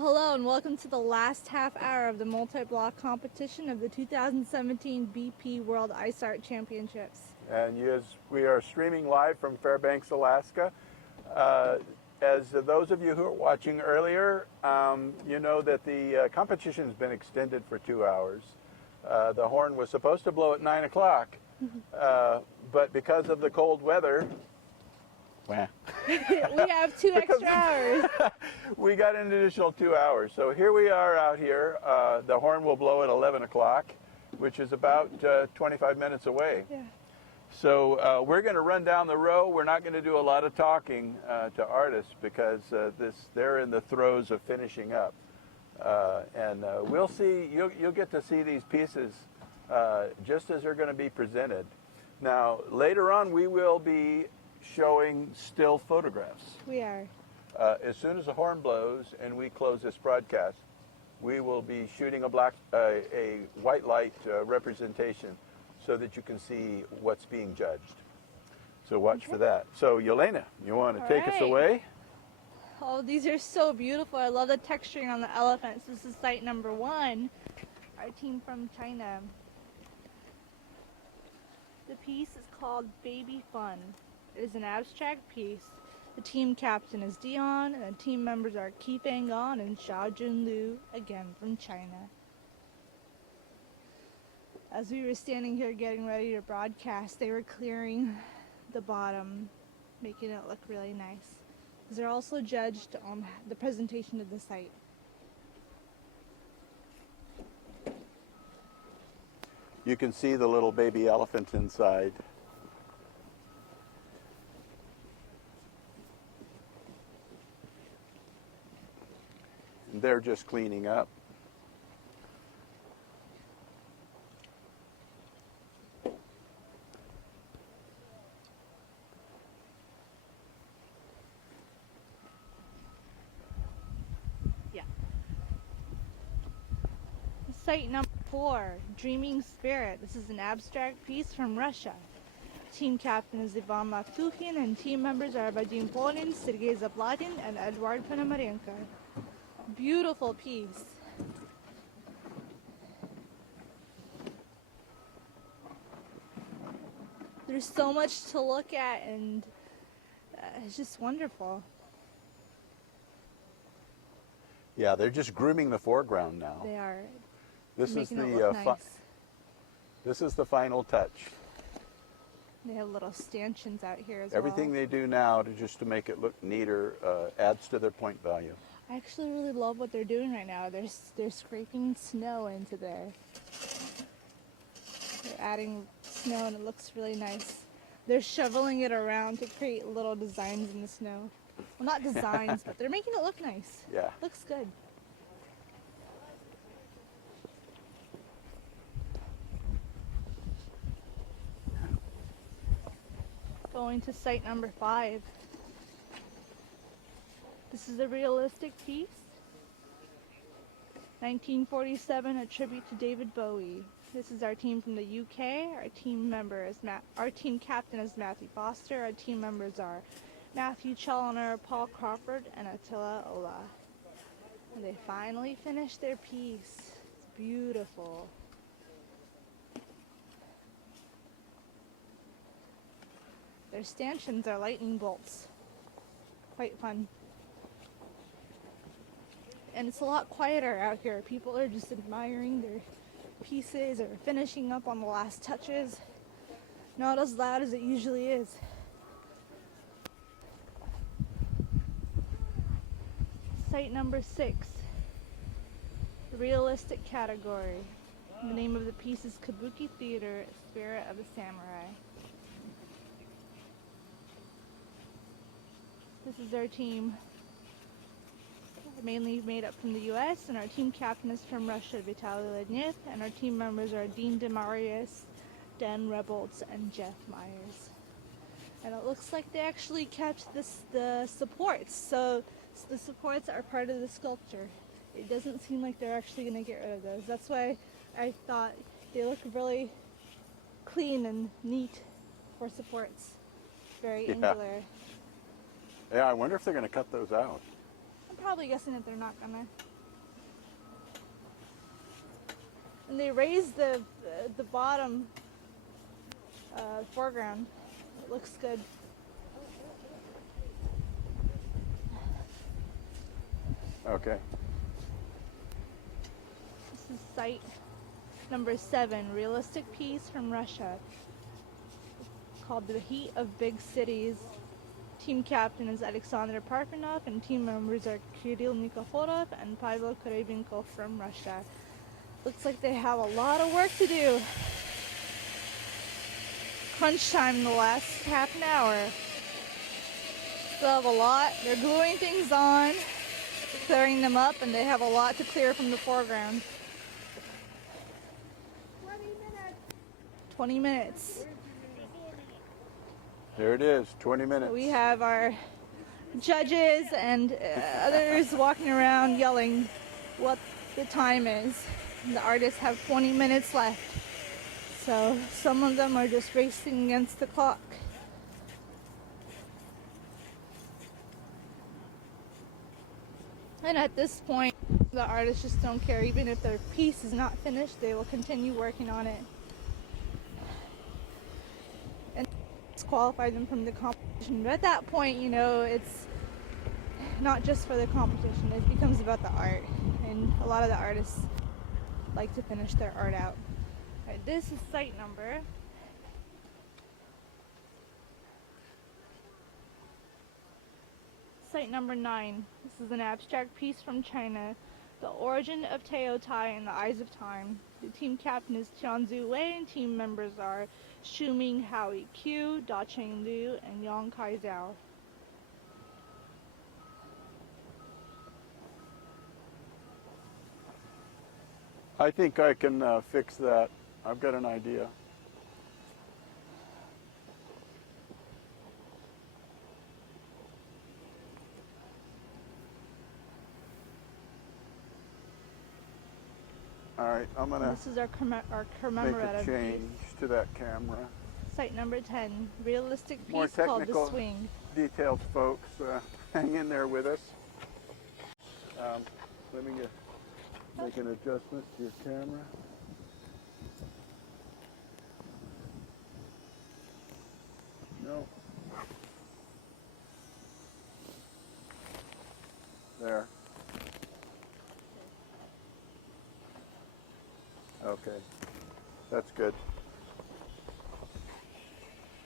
hello and welcome to the last half hour of the multi-block competition of the 2017 BP World Ice Art Championships. And yes, we are streaming live from Fairbanks, Alaska. As those of you who were watching earlier, you know that the competition has been extended for 2 hours. The horn was supposed to blow at 9 o'clock, but because of the cold weather, we have 2 extra hours. We got an additional 2 hours. So here we are out here. The horn will blow at 11 o'clock, which is about 25 minutes away. Yeah. So we're going to run down the row. We're not going to do a lot of talking to artists because they're in the throes of finishing up. And we'll see, you'll get to see these pieces just as they're going to be presented. Now, later on, we will be showing still photographs. We are. As soon as the horn blows and we close this broadcast, we will be shooting a white light representation so that you can see what's being judged. So watch for that. So Yelena, you want to take us away? Oh, these are so beautiful. I love the texturing on the elephants. This is site number 1, our team from China. The piece is called Baby Fun. It is an abstract piece. The team captain is Dion, and the team members are Qi Fangon and Xiaojun Liu, again from China. As we were standing here getting ready to broadcast, they were clearing the bottom, making it look really nice. They're also judged on the presentation of the site. You can see the little baby elephant inside. And they're just cleaning up. Yeah. Site number 4, Dreaming Spirit. This is an abstract piece from Russia. Team captain is Ivan Matuhin, and team members are Vadim Polin, Sergei Zaplatin, and Eduard Ponomarenko. Beautiful piece. There's so much to look at, and it's just wonderful. Yeah, they're just grooming the foreground now. They are. This is making it look nice. This is the final touch. They have little stanchions out here as Everything well. they do now to make it look neater adds to their point value. I actually really love what they're doing right now. They're scraping snow into there. They're adding snow and it looks really nice. They're shoveling it around to create little designs in the snow. Well, not designs, but they're making it look nice. Yeah. Looks good. Going to site number 5. This is a realistic piece. 1947, a tribute to David Bowie. This is our team from the UK. Our team captain is Matthew Foster. Our team members are Matthew Challoner, Paul Crawford, and Attila Ola. And they finally finished their piece. It's beautiful. Their stanchions are lightning bolts. Quite fun. And it's a lot quieter out here. People are just admiring their pieces or finishing up on the last touches. Not as loud as it usually is. Site number 6. The realistic category. The name of the piece is Kabuki Theater, Spirit of the Samurai. This is our team, mainly made up from the U.S., and our team captain is from Russia, Vitaly Lednev, and our team members are Dean Demarius, Dan Rebolts, and Jeff Myers. And it looks like they actually kept the supports, so the supports are part of the sculpture. It doesn't seem like they're actually going to get rid of those. That's why I thought they look really clean and neat for supports. Very angular. Yeah, I wonder if they're going to cut those out. I'm probably guessing that they're not gonna. And they raised the bottom foreground. It looks good. Okay. This is site number 7, realistic piece from Russia, called The Heat of Big Cities. Team captain is Alexander Parfenov, and team members are Kirill Nikiforov and Pavel Korebenko from Russia. Looks like they have a lot of work to do. Crunch time in the last half an hour. Still have a lot. They're gluing things on, clearing them up, and they have a lot to clear from the foreground. 20 minutes. There it is, 20 minutes. We have our judges and others walking around yelling what the time is. The artists have 20 minutes left. So some of them are just racing against the clock. And at this point, the artists just don't care. Even if their piece is not finished, they will continue working on it. And disqualify them from the competition. But at that point, you know, it's not just for the competition. It becomes about the art. And a lot of the artists like to finish their art out. All right, this is site number. Site number 9. This is an abstract piece from China. The Origin of Teotai in the Eyes of Time. The team captain is Tianzu Wei, and team members are Shuming Howie Q, Da Cheng Liu, and Yang Kai Zhao. I think I can fix that. I've got an idea. All right, I'm gonna This is our make commemorative a change piece. to that camera. Site number 10, realistic More piece called technical The Swing. details, folks. Hang in there with us. Let me make an adjustment to your camera. No. There. Okay. That's good.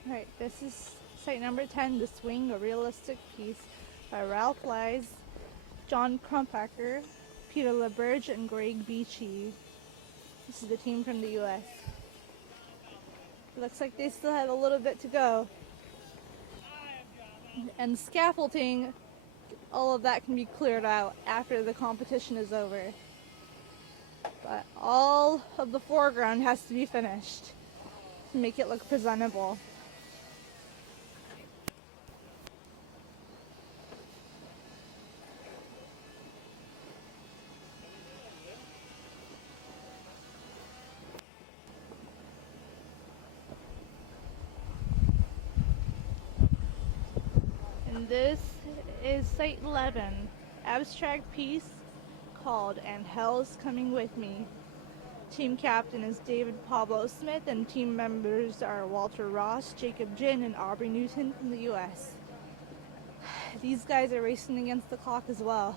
Alright, this is site number 10, The Swing, a realistic piece by Ralph Lies, John Crumpacker, Peter LaBerge, and Greg Beachy. This is the team from the US. Looks like they still have a little bit to go. And scaffolding, all of that can be cleared out after the competition is over. But all of the foreground has to be finished to make it look presentable. And this is site 11, abstract piece called And Hell's Coming With Me. Team captain is David Pablo Smith, and team members are Walter Ross, Jacob Jin, and Aubrey Newton from the US. These guys are racing against the clock as well.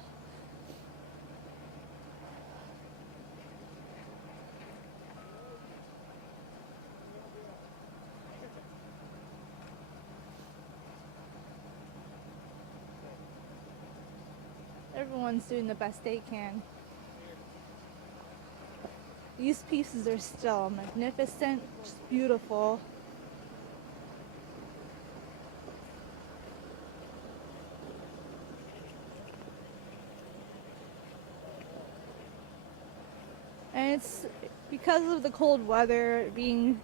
Everyone's doing the best they can. These pieces are still magnificent, just beautiful. And it's because of the cold weather being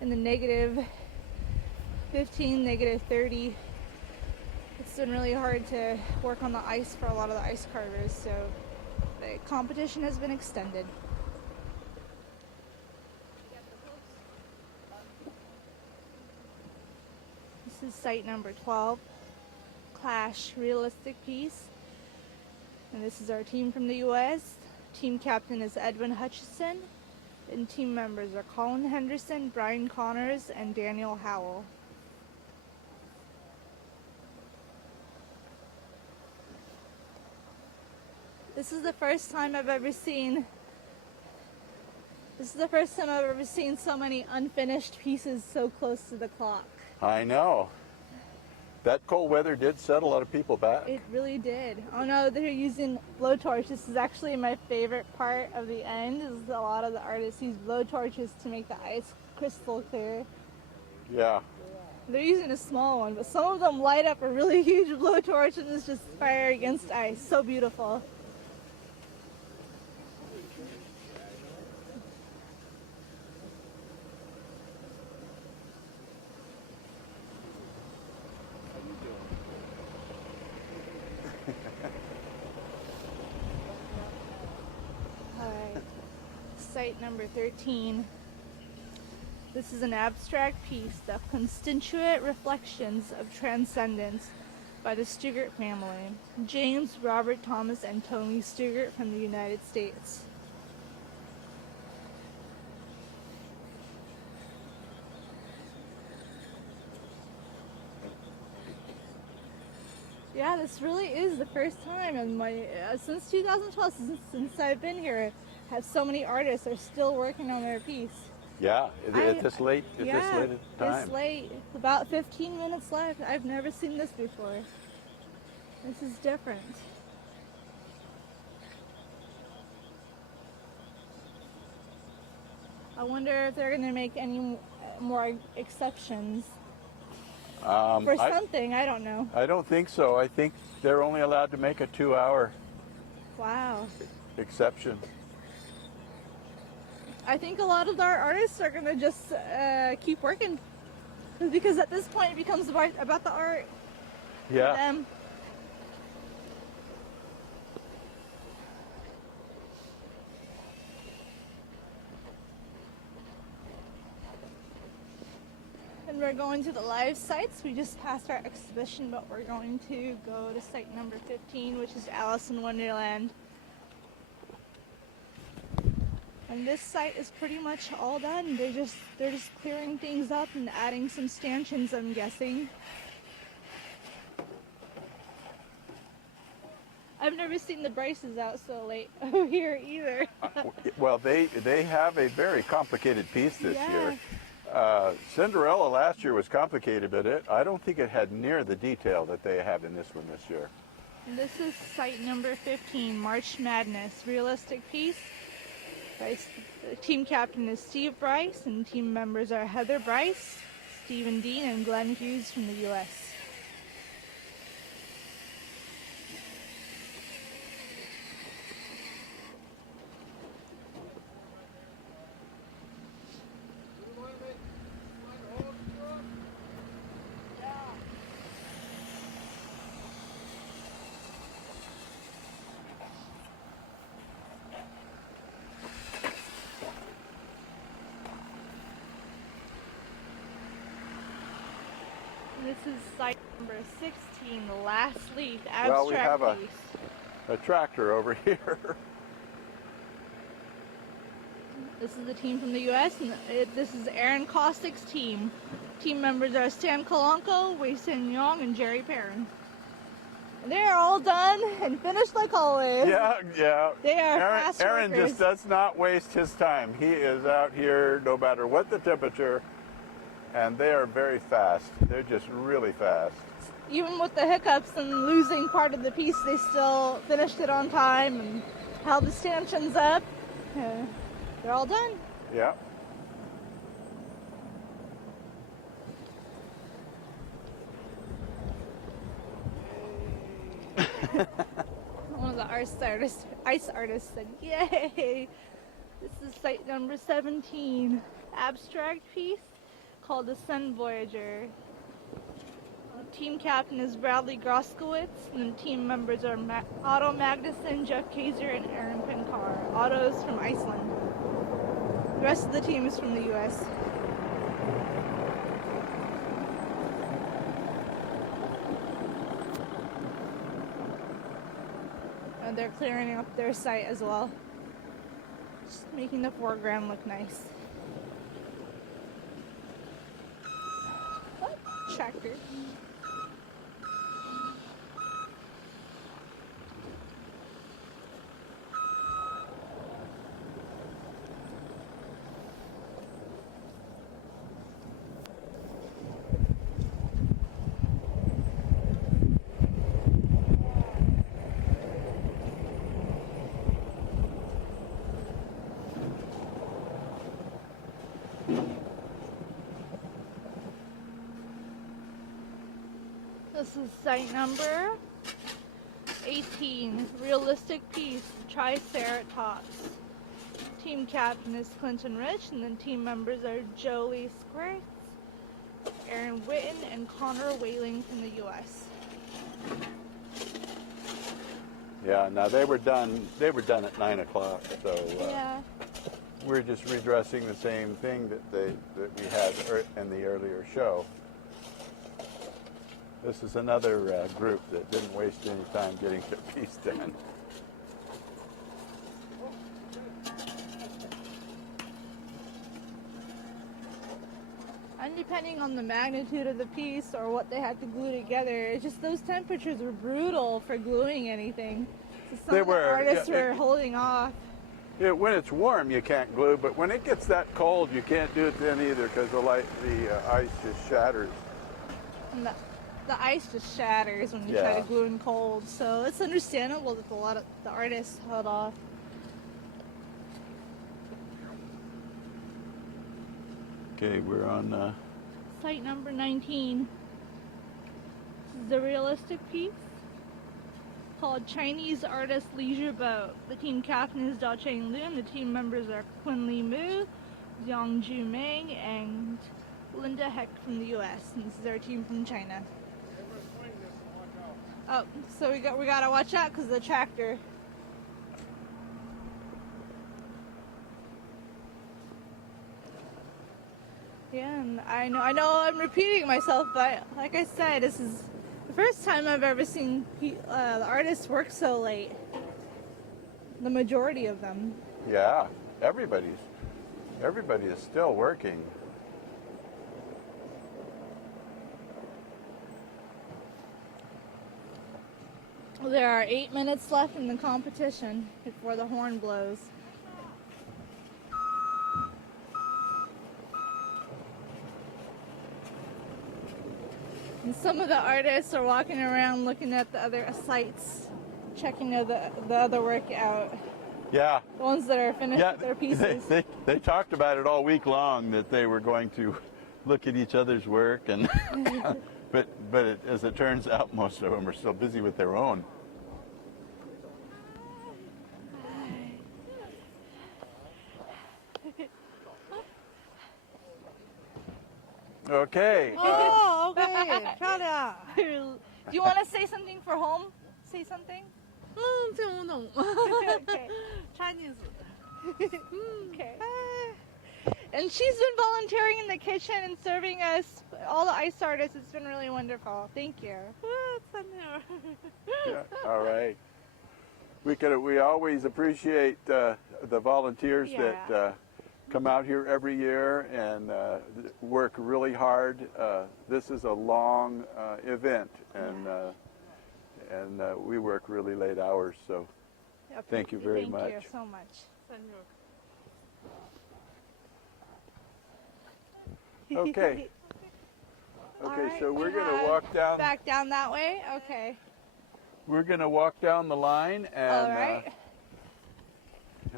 in the negative 15, negative 30. It's been really hard to work on the ice for a lot of the ice carvers, so the competition has been extended. This is site number 12, Clash realistic piece. And this is our team from the US. Team captain is Edwin Hutchison, And team members are Colin Henderson, Brian Connors, and Daniel Howell. This is the first time I've ever seen so many unfinished pieces so close to the clock. I know. That cold weather did set a lot of people back. It really did. Oh no, they're using blowtorch. This is actually my favorite part of the end, is a lot of the artists use blowtorches to make the ice crystal clear. Yeah. They're using a small one, but some of them light up a really huge blowtorch and it's just fire against ice. So beautiful. Alright, site number 13. This is an abstract piece, The Constituent Reflections of Transcendence by the Stugart family. James, Robert, Thomas, and Tony Stugart from the United States. Yeah, this really is the first time in my since 2012, since I've been here, have so many artists are still working on their piece. Yeah, at this late time. This late, about 15 minutes left. I've never seen this before. This is different. I wonder if they're going to make any more exceptions. For something, I don't know. I don't think so. I think they're only allowed to make a 2-hour Wow. exception. I think a lot of our artists are going to just keep working. Because at this point it becomes about the art. Yeah. For them. And we're going to the live sites. We just passed our exhibition, but we're going to go to site number 15, which is Alice in Wonderland. And this site is pretty much all done. They're just clearing things up and adding some stanchions, I'm guessing. I've never seen the Bryces out so late here either. Well, they have a very complicated piece this Yeah. year. Cinderella last year was complicated, but I don't think it had near the detail that they have in this one this year. And this is site number 15, March Madness, realistic piece. The team captain is Steve Bryce, and team members are Heather Bryce, Stephen Dean, and Glenn Hughes from the U.S. This is site number 16, the last leaf, abstract Well, we have piece. a tractor over here. This is the team from the U.S., and this is Aaron Kostick's team. Team members are Stan Kalanko, Wei Sin Yong, and Jerry Perrin. And they are all done and finished like always. Yeah. They are fast Aaron workers. just does not waste his time. He is out here no matter what the temperature, and they are very fast. They're just really fast. Even with the hiccups and losing part of the piece, they still finished it on time and held the stanchions up. They're all done. Yeah. One of the ice artists said, "Yay!" This is site number 17, abstract piece called the Sun Voyager. The team captain is Bradley Groskowitz, and the team members are Otto Magnuson, Jeff Kaiser, and Aaron Pinkar. Otto's from Iceland. The rest of the team is from the U.S. And they're clearing up their site as well. Just making the foreground look nice. Oh, tractor. This is site number 18, realistic piece, Triceratops. Team captain is Clinton Rich, and the team members are Jolie Squirts, Aaron Witten, and Connor Whaling from the U.S. Yeah, now they were done at 9 o'clock, so Yeah. we're just redressing the same thing that we had in the earlier show. This is another group that didn't waste any time getting their piece done. And depending on the magnitude of the piece or what they had to glue together, it's just those temperatures were brutal for gluing anything. So some They of the were, artists yeah, were holding off. Yeah, when it's warm, you can't glue, but when it gets that cold, you can't do it then either because the ice just shatters. And the ice just shatters when you try to glue in cold. So it's understandable that a lot of the artists held off. Okay, we're on. Site number 19. This is a realistic piece called Chinese Artist Leisure Boat. The team captain is Da Cheng Lu, and the team members are Quinn Li Mu, Jiang Ju Meng, and Linda Heck from the U.S. And this is our team from China. Oh, so we gotta watch out because of the tractor. Yeah, and I know I'm repeating myself, but like I said, this is the first time I've ever seen the artists work so late. The majority of them. Yeah, everybody is still working. There are 8 minutes left in the competition before the horn blows. And some of the artists are walking around looking at the other sites, checking the other work out. Yeah. The ones that are finished with their pieces. They talked about it all week long that they were going to look at each other's work, and but as it turns out, most of them are still busy with their own. Okay. Oh, okay. Do you want to say something for home? Say something? Okay. Chinese. Okay. And she's been volunteering in the kitchen and serving us, all the ice artists. It's been really wonderful. Thank you. Yeah, all right. We always appreciate the volunteers that come out here every year and work really hard. This is a long event, and we work really late hours. So thank you very much. Thank you so much. Okay. All Okay, right, so we're we going to have walk down. Back down that way? Okay. We're going to walk down the line, and All right.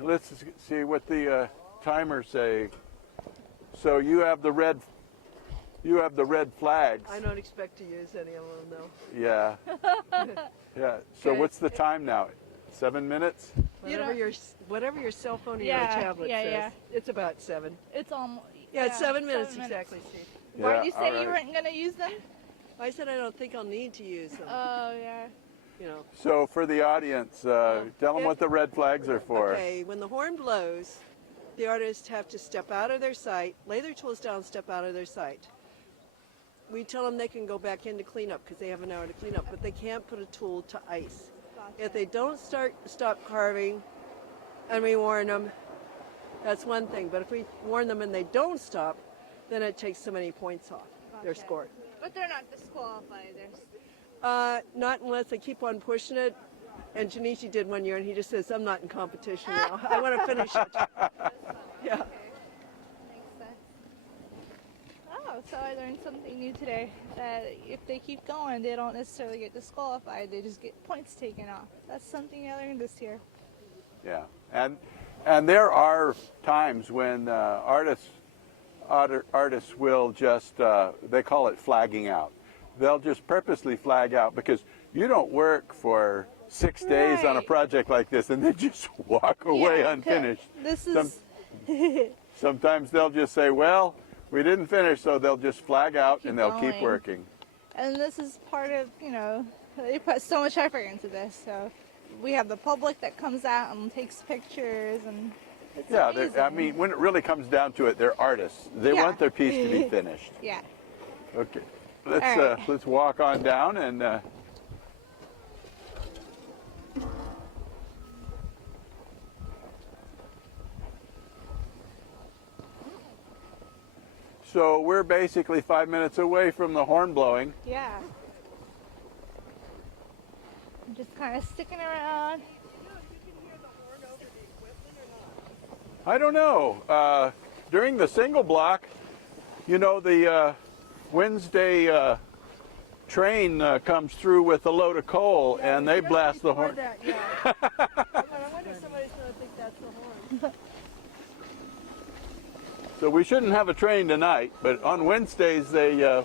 let's see what the timers say. So you have the red flags. I don't expect to use any of them, though. Yeah. Yeah. So Okay. what's the time now? 7 minutes? Whatever your cell phone or Yeah, your tablet yeah, says. yeah. It's about 7. It's almost. Yeah, it's 7 minutes exactly, Steve. Why Yeah, did you say all you right. weren't going to use them? I said I don't think I'll need to use them. Oh, yeah. You know. So for the audience, tell them what the red flags are for. Okay, when the horn blows, the artists have to step out of their site, lay their tools down, step out of their site. We tell them they can go back in to clean up because they have an hour to clean up, but they can't put a tool to ice. Gotcha. If they don't stop carving, and we warn them, That's one thing. But if we warn them and they don't stop, then it takes so many points off their Gotcha. score. But they're not disqualified. Not unless they keep on pushing it. And Janishi did one year, and he just says, "I'm not in competition now. I want to finish it." Yeah. Okay. Makes sense. Oh, so I learned something new today. That if they keep going, they don't necessarily get disqualified. They just get points taken off. That's something I learned this year. Yeah, and there are times when artists will just they call it flagging out. They'll just purposely flag out because you don't work for 6 days on a Right. project like this and then just walk away Yeah, unfinished. This is. Sometimes they'll just say, well, we didn't finish, so they'll just flag out Keep and they'll keep going. working. And this is part of, they put so much effort into this. So we have the public that comes out and takes pictures, and it's Yeah, amazing. I mean, when it really comes down to it, they're artists. They Yeah. want their piece to be finished. Yeah. Okay, All right. let's walk on down and. So we're basically 5 minutes away from the horn blowing. Yeah. I'm just kind of sticking around. I don't know. During the single block, the Wednesday train comes through with a load of coal, and they blast the horn. That, yeah. I wonder if somebody's going to think that's the horn. So we shouldn't have a train tonight, but on Wednesdays they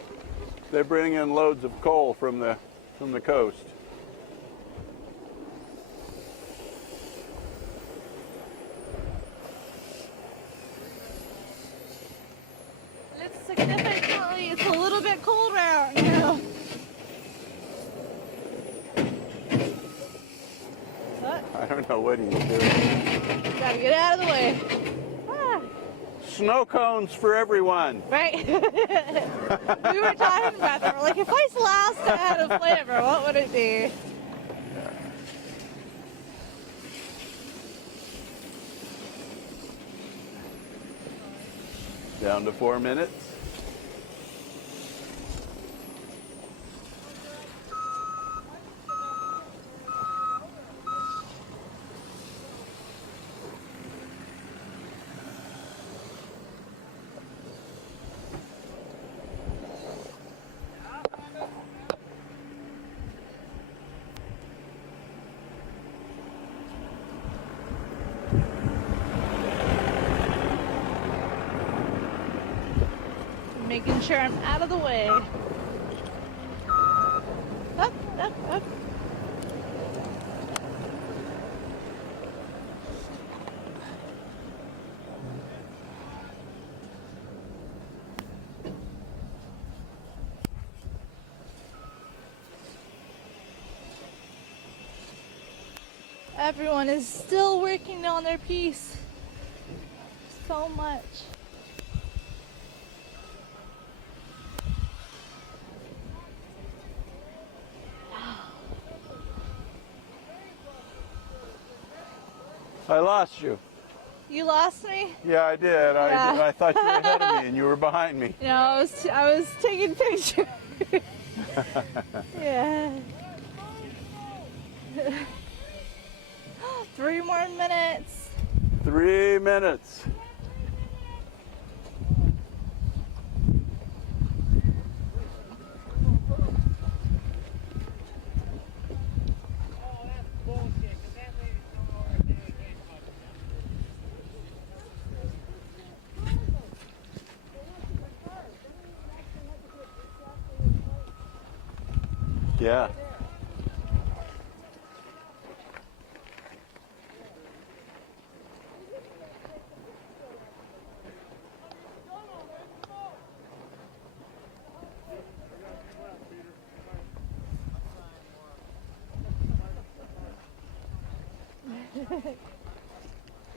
bring in loads of coal from the coast. It's a little bit colder out now. What? I don't know what he's doing. Gotta get out of the way. Ah, Snow cones for everyone. right? We were talking about that. We're like, if ice last had a flavor, what would it be? Down to 4 minutes. Making sure I'm out of the way. Up, up, up. Everyone is still working on their piece. So much. I lost you. You lost me? Yeah, I did. Yeah. I thought you were ahead of me and you were behind me. No, I was taking pictures. Yeah. 3 more minutes. 3 minutes. Yeah.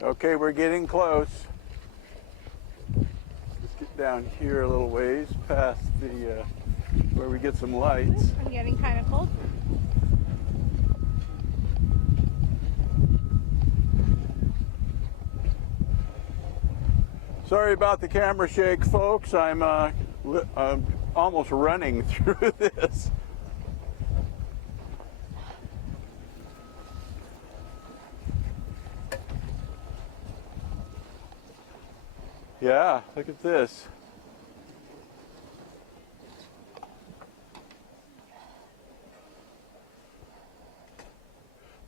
Okay, we're getting close. Let's get down here a little ways past the where we get some lights. I'm getting kind of cold. Sorry about the camera shake, folks. I'm almost running through this. Yeah, look at this.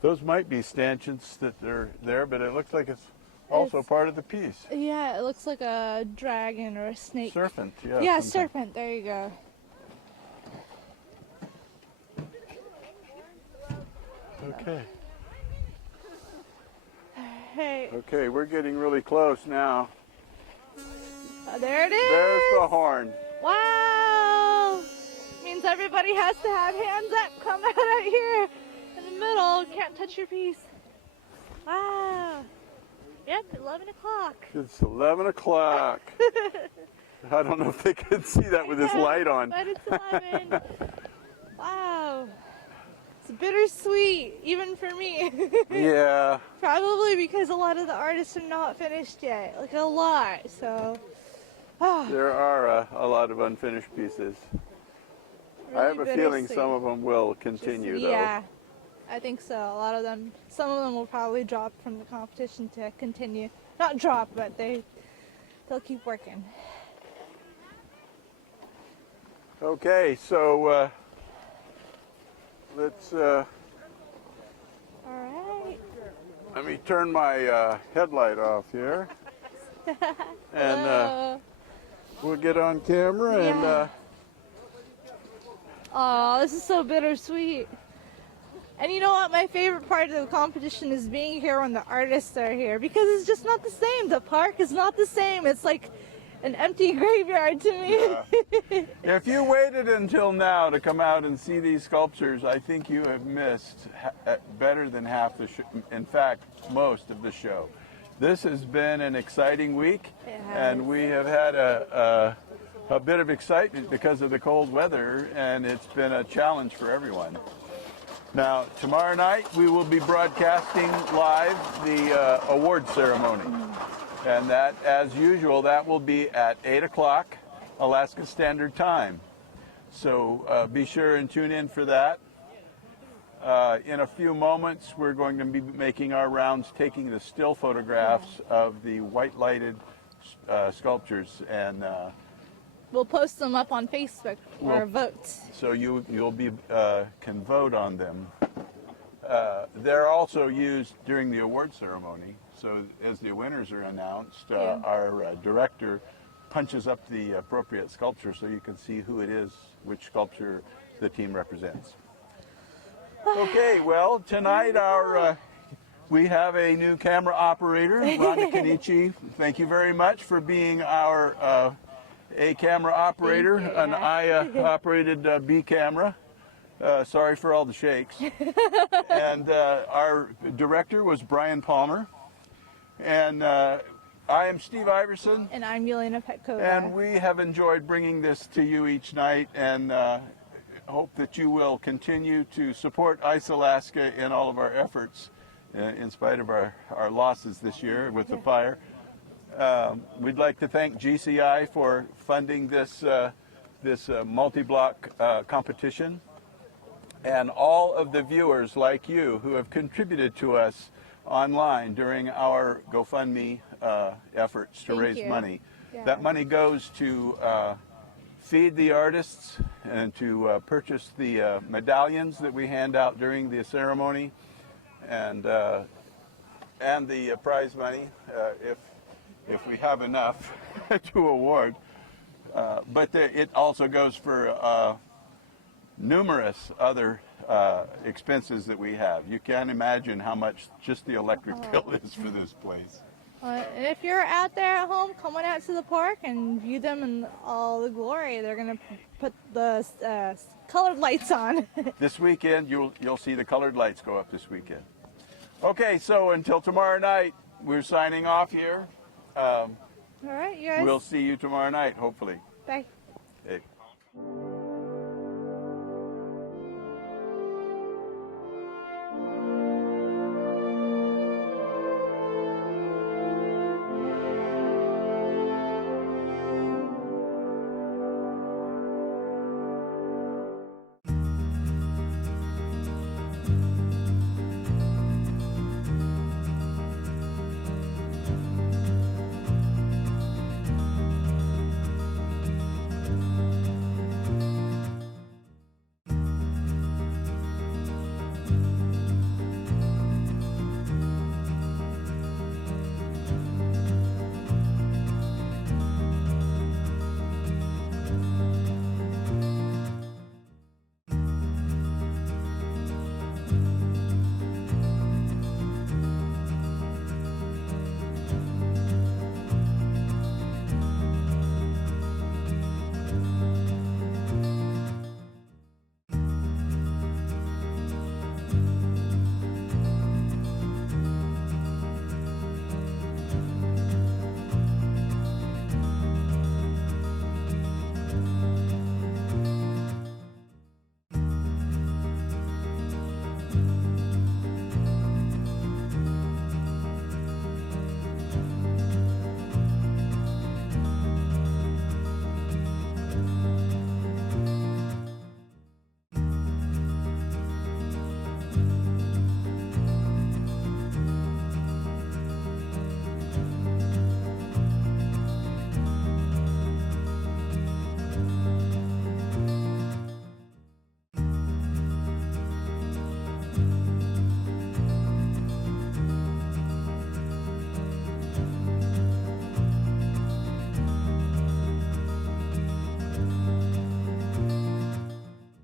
Those might be stanchions that are there, but it looks like it's also part of the piece. Yeah, it looks like a dragon or a snake. Serpent, yeah. Yeah, something. serpent. There you go. Okay. Hey, Okay, we're getting really close now. there it is. There's the horn. Wow! Means everybody has to have hands up. Come out here in the middle. Can't touch your piece. Wow. Yep, 11 o'clock. It's 11 o'clock. I don't know if they can see that with this light on. But it's 11. Wow. It's bittersweet, even for me. Yeah. Probably because a lot of the artists are not finished yet. Like a lot, so. There are a lot of unfinished pieces. I have a feeling some of them will continue, though. Yeah, I think so. A lot of them, some of them will probably drop from the competition to continue. Not drop, but they'll keep working. Okay, so let's All right. let me turn my headlight off here, and we'll get on camera and. Yeah. Oh, this is so bittersweet. And you know what? My favorite part of the competition is being here when the artists are here, because it's just not the same. The park is not the same. It's like an empty graveyard to me. Yeah. If you waited until now to come out and see these sculptures, I think you have missed better than half the show. In fact, most of the show. This has been an exciting week, and we have had a bit of excitement because of the cold weather, and it's been a challenge for everyone. Now, tomorrow night we will be broadcasting live the award ceremony. And that, as usual, that will be at 8 o'clock Alaska Standard Time. So be sure and tune in for that. In a few moments, we're going to be making our rounds, taking the still photographs of the white lighted sculptures, and We'll post them up on Facebook for votes. so you'll be can vote on them. They're also used during the award ceremony. So as the winners are announced, our director punches up the appropriate sculpture so you can see who it is, which sculpture the team represents. Okay, well, tonight we have a new camera operator, Rhonda Kenichi. Thank you very much for being our A camera operator, an I-operated B camera. Sorry for all the shakes. And our director was Brian Palmer. And I am Steve Iverson. And I'm Yelena Petkova. And we have enjoyed bringing this to you each night, and hope that you will continue to support Ice Alaska in all of our efforts, in spite of our losses this year with the fire. We'd like to thank GCI for funding this multi-block competition, and all of the viewers like you who have contributed to us online during our GoFundMe efforts to raise money. Yeah. That money goes to feed the artists and to purchase the medallions that we hand out during the ceremony, and the prize money if we have enough to award. But it also goes for numerous other expenses that we have. You can't imagine how much just the electric bill is for this place. And if you're out there at home, come on out to the park and view them in all the glory. They're going to put the colored lights on. This weekend, you'll see the colored lights go up this weekend. Okay, so until tomorrow night, we're signing off here. All right, you guys. We'll see you tomorrow night, hopefully. Bye. Hey.